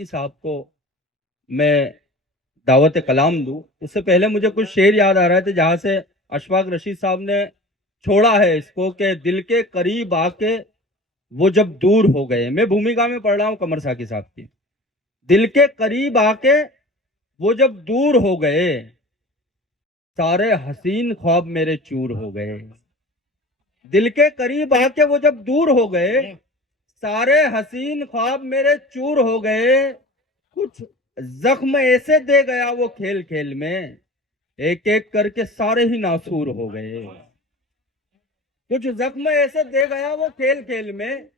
साकी साहब को मैं दावत कलाम दूं, उससे पहले मुझे कुछ शेर याद आ रहे थे जहां से अशफाक रशीद साहब ने छोड़ा है इसको कि दिल के करीब आके वो जब दूर हो गए। मैं भूमिका में पढ़ रहा हूं कमर साकी साहब की। दिल के करीब आके वो जब दूर हो गए, सारे हसीन ख्वाब मेरे चूर हो गए। दिल के करीब आके वो जब दूर हो गए, सारे हसीन ख्वाब मेरे चूर हो गए। कुछ जख्म ऐसे दे गया वो खेल खेल में, एक एक करके सारे ही नासूर हो गए। कुछ जख्म ऐसे दे गया वो खेल खेल में,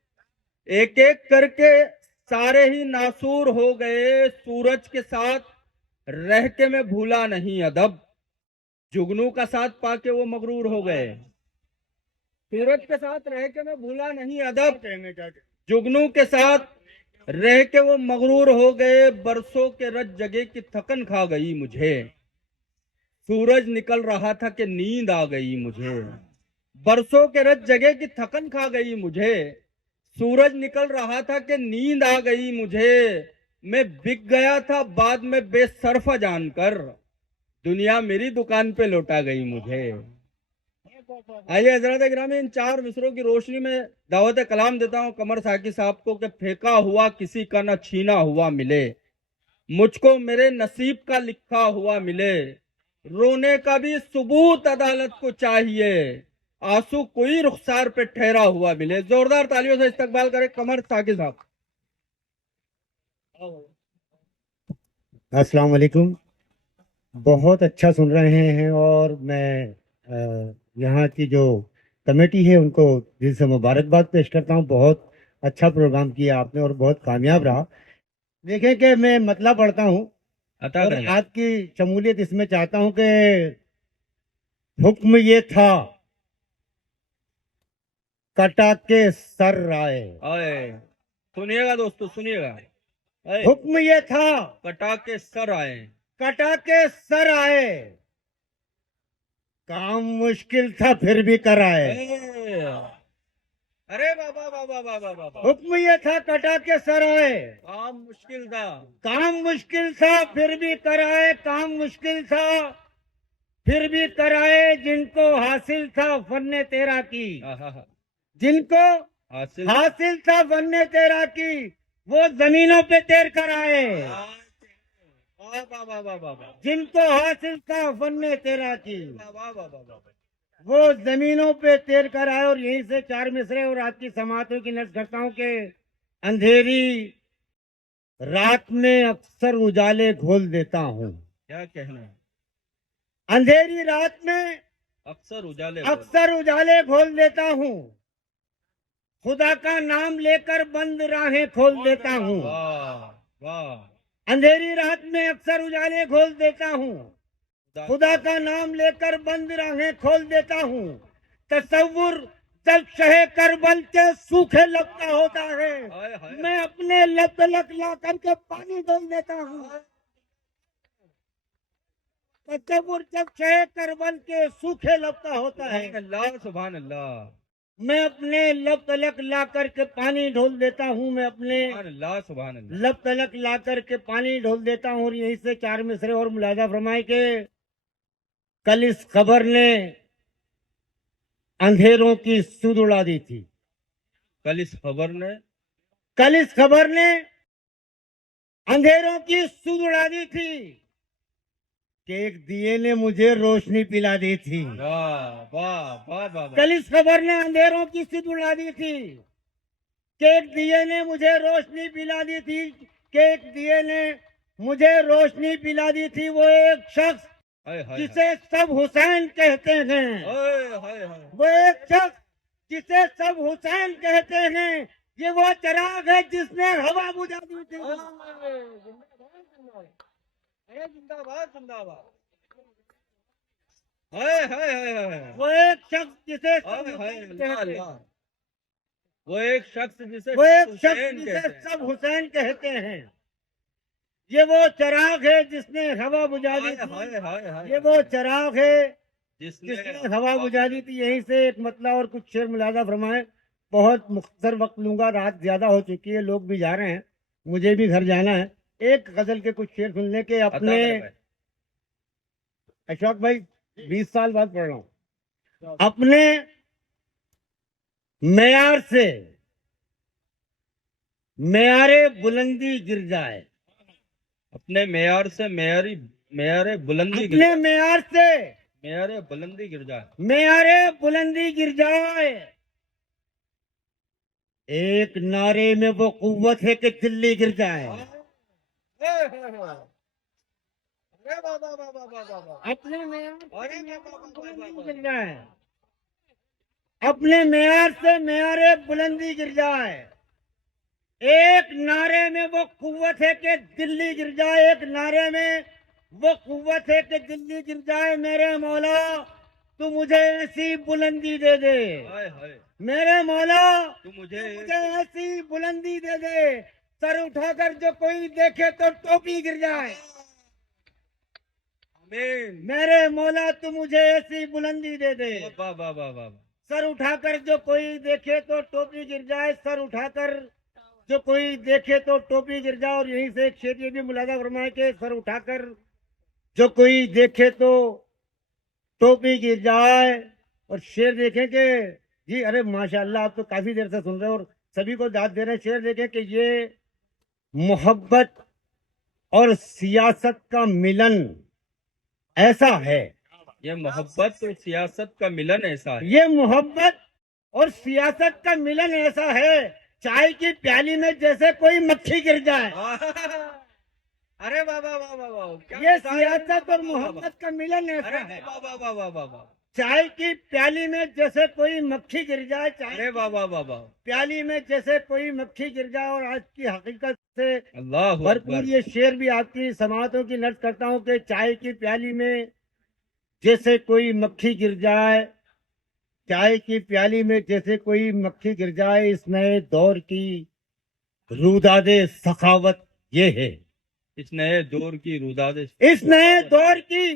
एक एक करके सारे ही नासूर हो गए। सूरज के साथ रह के मैं भूला नहीं अदब, जुगनू का साथ पाके वो मगरूर हो गए। सूरज के साथ रह के मैं भूला नहीं अदब, जुगनू के साथ रह के वो मगरूर हो गए। बरसों के रज जगे की थकन खा गई मुझे, सूरज निकल रहा था कि नींद आ गई मुझे। बरसों के रज जगे की थकन खा गई मुझे, सूरज निकल रहा था कि नींद आ गई मुझे। मैं बिक गया था बाद में बेसरफा जानकर, दुनिया मेरी दुकान पे लौटा गई मुझे। आइए हजरत गिरामी, इन चार मिसरों की रोशनी में दावत कलाम देता हूं कमर साकी साहब को कि फेंका हुआ किसी का न छीना हुआ मिले, मुझको मेरे नसीब का लिखा हुआ मिले। रोने का भी सबूत अदालत को चाहिए, आंसू कोई रुखसार पे ठहरा हुआ मिले। जोरदार तालियों से इस्तकबाल करें कमर साकी साहब। अस्सलाम वालेकुम। बहुत अच्छा सुन रहे हैं और मैं यहाँ की जो कमेटी है उनको दिल से मुबारकबाद पेश करता हूँ। बहुत अच्छा प्रोग्राम किया आपने और बहुत कामयाब रहा। देखें कि मैं मतलब पढ़ता हूँ अता और करें। आपकी शमूलियत इसमें चाहता हूँ कि हुक्म ये था कटा के सर आए। आए सुनिएगा दोस्तों, सुनिएगा। आए हुक्म ये था कटा के सर आए। कटा के सर आए, काम मुश्किल था फिर भी कराए। अरे बाबा बाबा बाबा बाबा, हुक्म ये था कटा के सर आए, काम मुश्किल था। काम मुश्किल था फिर भी कराए, काम मुश्किल था फिर भी कराए। जिनको हासिल था फन्ने तेरा की, जिनको हासिल हासिल था फन्ने तेरा की, वो जमीनों पे तैर कर आए। जिनको हासिल था फन्ने तेरा की, वो जमीनों पे तैर कर आए। और यहीं से चार मिसरे और आपकी समातों की नज़र करता हूँ कि अंधेरी रात में अक्सर उजाले घोल देता हूँ। क्या कहना है? अंधेरी रात में अक्सर उजाले घोल देता हूँ, खुदा का नाम लेकर बंद राहें खोल देता हूँ। वाह वाह। अंधेरी रात में अक्सर उजाले घोल देता हूँ, खुदा का नाम लेकर बंद राहें खोल देता हूँ। तसव्वुर जब शहे करबल के सूखे लब का होता है, मैं अपने लब तलक ला करके पानी डोल देता हूँ। तसव्वुर जब शहे करबल के सूखे लब का होता है, अल्लाह सुभान अल्लाह, मैं अपने लब तलक ला करके पानी ढोल देता हूँ। मैं अपने अल्लाह सुभान अल्लाह। लब तलक ला करके पानी ढोल देता हूँ। और यहीं से चार मिसरे और मुलाजा फरमाए कि कल इस खबर ने अंधेरों की सुध उड़ा दी थी। कल इस खबर ने अंधेरों की सुध उड़ा दी थी कि एक दिए ने मुझे रोशनी पिला दी थी। वाह वाह वाह वाह। कल इस खबर ने अंधेरों की सुध उड़ा दी थी कि एक दिए ने मुझे रोशनी पिला दी थी, कि एक दिए ने मुझे रोशनी पिला दी थी। वो एक शख्स जिसे सब हुसैन कहते हैं, वो एक शख्स जिसे सब हुसैन कहते हैं, ये वो चिराग है जिसने हवा बुझा दी थी। जिंदाबाद जिंदाबाद। वो एक शख्स जिसे सब हुसैन कहते हैं, ये वो चिराग है जिसने हवा बुझा दी थी। ये वो चिराग है जिसने हवा बुझा दी थी। यहीं से एक मतलब और कुछ शेर मुलाजा फरमाए। बहुत मुख्तसर वक्त लूंगा, रात ज्यादा हो चुकी है, लोग भी जा रहे हैं। मुझे भी घर जाना है। एक गजल के कुछ शेर सुन ले के अता अपने मेरे भाई। अशोक भाई 20 साल बाद पढ़ रहा हूँ। अपने मेयार से मेयारे बुलंदी गिर जाए, अपने मेयार से मेयारी मेयारे बुलंदी गिर अपने जाए, मेयार से मेयारे बुलंदी गिर जाए, मेयारे बुलंदी गिर जाए, एक नारे में वो कुव्वत है कि दिल्ली गिर जाए। अपने मेयार से बुलंदी गिर जाए, अपने मेयार से मेयारे बुलंदी गिर जाए, एक नारे में वो कुव्वत है कि दिल्ली गिर जाए, एक नारे में वो कुव्वत है कि दिल्ली गिर जाए। मेरे मौला तू मुझे ऐसी बुलंदी दे दे, हाय हाय, मेरे मौला तू तू मुझे मुझे ऐसी बुलंदी दे दे, सर उठाकर जो कोई देखे तो टोपी गिर जाए। आमीन। मेरे मौला तू मुझे ऐसी बुलंदी दे दे, वाह वाह वाह वाह। सर उठाकर जो कोई देखे तो टोपी गिर जाए, सर उठाकर जो कोई देखे तो टोपी गिर जाए। और यहीं से एक शेर ये भी मुलाजा फरमाए के सर उठाकर जो कोई देखे तो टोपी गिर जाए। और शेर देखें कि जी अरे माशाल्लाह आप तो काफी देर से सुन रहे हो और सभी को दाद दे रहे हैं। शेर देखें कि ये मोहब्बत और सियासत का मिलन ऐसा है, ये मोहब्बत और सियासत का मिलन ऐसा है। ये मोहब्बत और सियासत का मिलन ऐसा है, चाय की प्याली में जैसे कोई मक्खी गिर जाए। अरे वाह वाह वाह वाह वाह, क्या ये मिसाल है। सियासत और मोहब्बत का मिलन ऐसा अरे है, वाह वाह वाह वाह वाह वाह, चाय की प्याली में जैसे कोई मक्खी गिर जाए, चाय अरे वाह वाह वाह वाह, प्याली में जैसे कोई मक्खी गिर जाए। और आज की हकीकत से अल्लाह भरपूर अकबर। ये शेर भी आपकी समातों की नर्ज करता हूँ कि चाय की प्याली में जैसे कोई मक्खी गिर जाए, चाय की प्याली में जैसे कोई मक्खी गिर जाए। इस नए दौर की रूदादे सखावत ये है, इस नए दौर की रुदादे, इस नए दौर की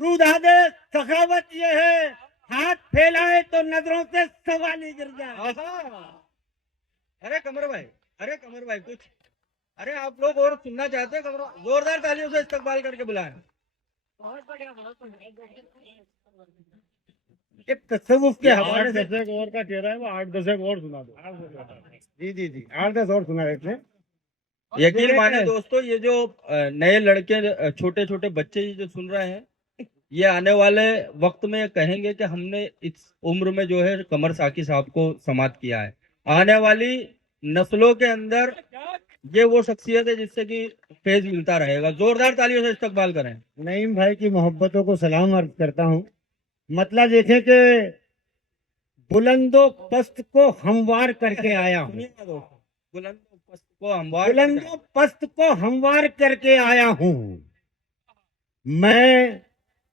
रूदादे सखावत ये है, हाथ फैलाए तो नजरों से सवाली गिर जाए। अरे कमर भाई, अरे कमर भाई कुछ, अरे आप लोग और सुनना चाहते हैं कमर, जोरदार तालियों से इस्तकबाल करके बुलाएं। एक तसव्वुफ के ये हवाले से 8-10 ओवर का चेहरा है, वो 8-10 और सुना दो। जी जी जी 8-10 और सुना देते हैं। यकीन माने दोस्तों, ये जो नए लड़के छोटे छोटे बच्चे ये जो सुन रहे हैं, ये आने वाले वक्त में कहेंगे कि हमने इस उम्र में जो है कमर साकी साहब को समात किया है। आने वाली नस्लों के अंदर ये वो शख्सियत है जिससे कि फेज मिलता रहेगा। जोरदार तालियों से इस्तकबाल करें। नईम भाई की मोहब्बतों को सलाम अर्ज करता हूँ। मतलब देखें कि बुलंदो पस्त को हमवार करके आया हूँ, सुनिएगा दोस्तों, बुलंद पस्त को हमवार बुलंदो पस्त को हमवार करके आया हूँ। मैं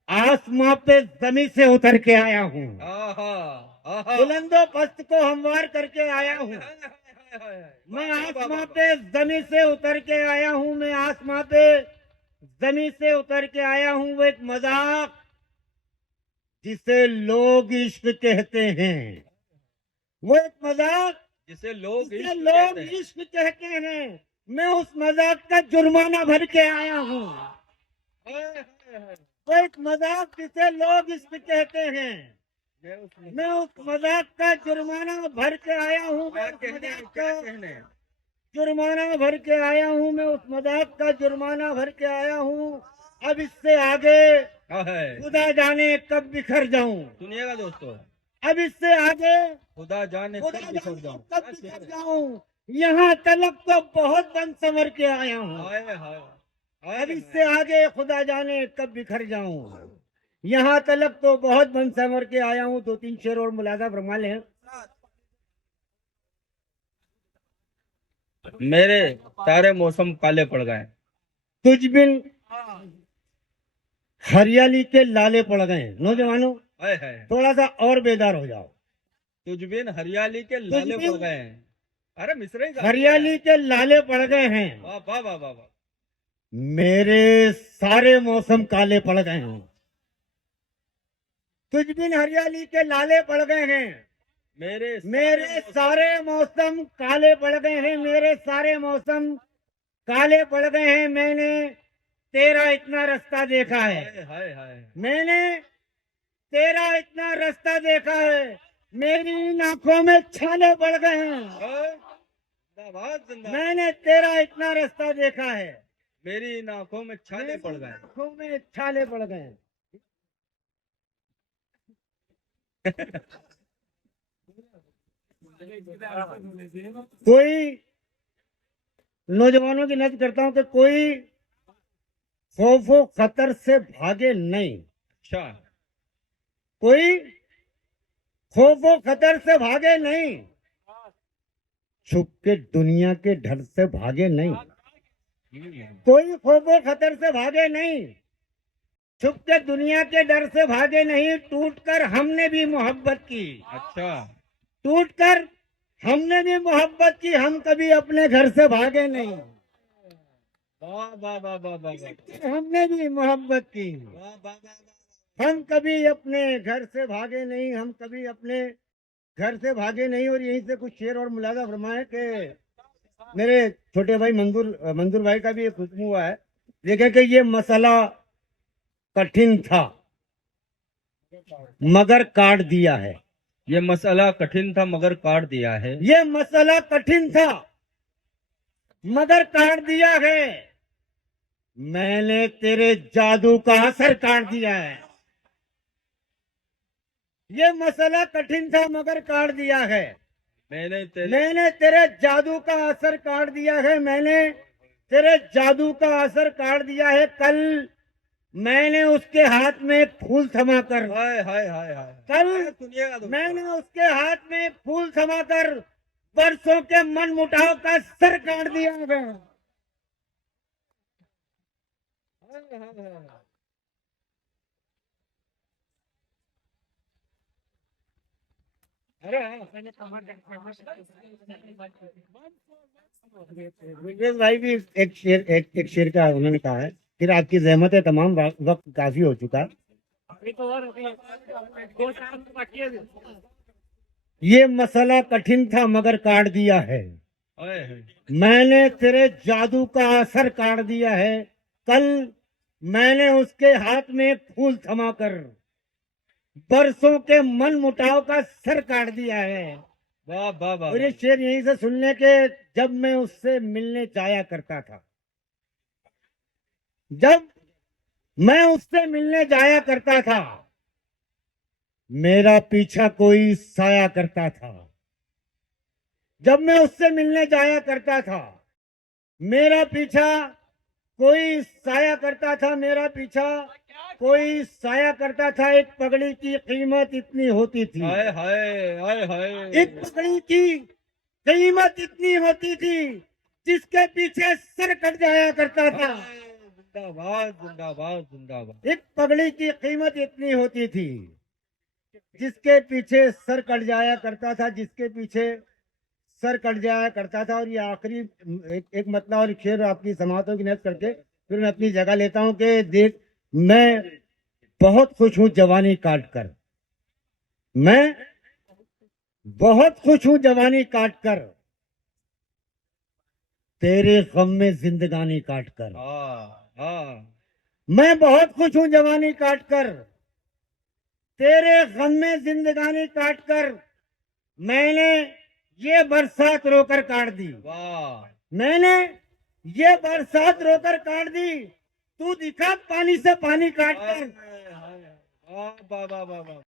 आसमां पे जमीन से उतर के आया हूँ, आहा, आहा। बुलंदो पस्त को हमवार करके आया हूँ। मैं आसमां पे जमीन से उतर के आया हूँ, मैं आसमां पे जमीन से उतर के आया हूँ। वो एक मजाक जिसे लोग इश्क कहते हैं, वो एक मजाक जिसे लोग जिसे इश्क लोग कहते हैं। इश्क कहते हैं। मैं उस मजाक का जुर्माना भर के आया हूँ। वो एक मजाक जिसे लोग इश्क कहते हैं, मैं उस मजाक का जुर्माना भर के आया हूँ। मैं उस मजाक का जुर्माना भर के आया हूँ, मैं उस मजाक का जुर्माना भर के आया हूँ। अब इससे आगे खुदा जाने कब बिखर जाऊं, सुनिएगा दोस्तों, अब इससे आगे खुदा जाने खुदा कब जाने बिखर जाऊं। कब बिखर जाऊं। यहाँ तलक तो बहुत बन संवर के आया हूँ, हाय हाय, अब इससे आगे खुदा जाने कब बिखर जाऊं। यहाँ तलक तो बहुत बन संवर के आया हूँ। 2-3 शेर और मुलाजा फरमा लें। मेरे सारे मौसम काले पड़ गए, तुझ बिन हरियाली के लाले पड़ गए। नौजवानों हाय हाय, थोड़ा सा और बेदार हो जाओ। तुझ बिन हरियाली के लाले बिन पड़ गए हैं। अरे मिसरे ही गा- हरियाली के लाले पड़ गए हैं, वाह वाह वाह वाह वाह। मेरे सारे मौसम काले पड़ गए हैं। तुझ बिन हरियाली के लाले पड़ गए हैं, मेरे मेरे सारे मौसम काले पड़ गए हैं, मेरे सारे मौसम काले पड़ गए हैं, मैंने तेरा इतना रास्ता देखा है। हाय हाय हाय। मैंने तेरा इतना रास्ता देखा है, मेरी इन आंखों में छाले पड़ गए हैं। हाय, जिंदाबाद जिंदाबाद। मैंने तेरा इतना रास्ता देखा है, मेरी इन आंखों में छाले पड़ मेरी गए। आंखों में छाले पड़ गए हैं। कोई नौजवानों की नजर करता हूं कि कोई खौफो खतर से भागे नहीं, अच्छा। कोई खौफो खतर से भागे नहीं, छुप के दुनिया के डर से भागे नहीं। कोई खौफो खतर से भागे नहीं, छुप के दुनिया के डर से भागे नहीं। टूटकर हमने भी मोहब्बत की, अच्छा। टूटकर हमने भी मोहब्बत की, हम कभी अपने घर से भागे नहीं। वाह वाह वाह वाह वाह वाह। हमने भी मोहब्बत की, वाह वाह वाह वाह। हम कभी अपने घर से भागे नहीं, हम कभी अपने घर से भागे नहीं। और यहीं से कुछ शेर और मुलाजा फरमाए कि मेरे छोटे भाई मंजूर भाई का भी एक हुक्म हुआ है। देखें कि ये मसला कठिन था मगर काट दिया है। ये मसला कठिन था मगर काट दिया है। ये मसला कठिन था मगर काट दिया है, मैंने तेरे जादू का असर काट दिया है। ये मसला कठिन था मगर काट दिया है, मैंने तेरे जादू का असर काट दिया है, मैंने तेरे जादू का असर काट दिया है। कल मैंने उसके हाथ में एक फूल थमा कर, हाय हाय हाय हाय। कल सुनिएगा तो मैंने उसके हाथ में एक फूल थमा कर बरसों के मन मुटाव का सर काट दिया है। विवेक भाई भी एक शेर का उन्होंने कहा है, फिर आपकी जहमत है तमाम, वक्त काफी हो चुका। ये मसला कठिन था मगर काट दिया है, हाय हाय। मैंने तेरे जादू का असर काट दिया है। कल मैंने उसके हाथ में एक फूल थमा कर बरसों के मन मुटाव का सर काट दिया है। वाह वाह वाह। और ये शेर यहीं से सुनने के, जब मैं उससे मिलने जाया करता था, जब मैं उससे मिलने जाया करता था, मेरा पीछा कोई साया करता था। जब मैं उससे मिलने जाया करता था, मेरा पीछा कोई साया करता था, मेरा पीछा कोई साया करता था। एक पगड़ी की कीमत इतनी होती थी, हाय हाय हाय हाय। एक पगड़ी की कीमत इतनी होती थी जिसके पीछे सर कट जाया करता था। जिंदाबाद जिंदाबाद जिंदाबाद। एक पगड़ी की कीमत इतनी होती थी जिसके पीछे सर कट जाया करता था, जिसके पीछे सर कट जाया करता था। और ये आखिरी एक मतलब और शेर आपकी समातों की नजर करके फिर मैं अपनी जगह लेता हूं कि देख, मैं बहुत खुश हूं जवानी काट कर, मैं बहुत खुश हूं जवानी काट कर, तेरे गम में जिंदगानी काट कर। हाँ हाँ। मैं बहुत खुश हूं जवानी काट कर, तेरे गम में जिंदगानी काट कर, मैंने ये बरसात रोकर काट दी। वाह। मैंने ये बरसात रोकर काट दी, तू दिखा पानी से पानी काट कर। वाह वाह वाह वाह।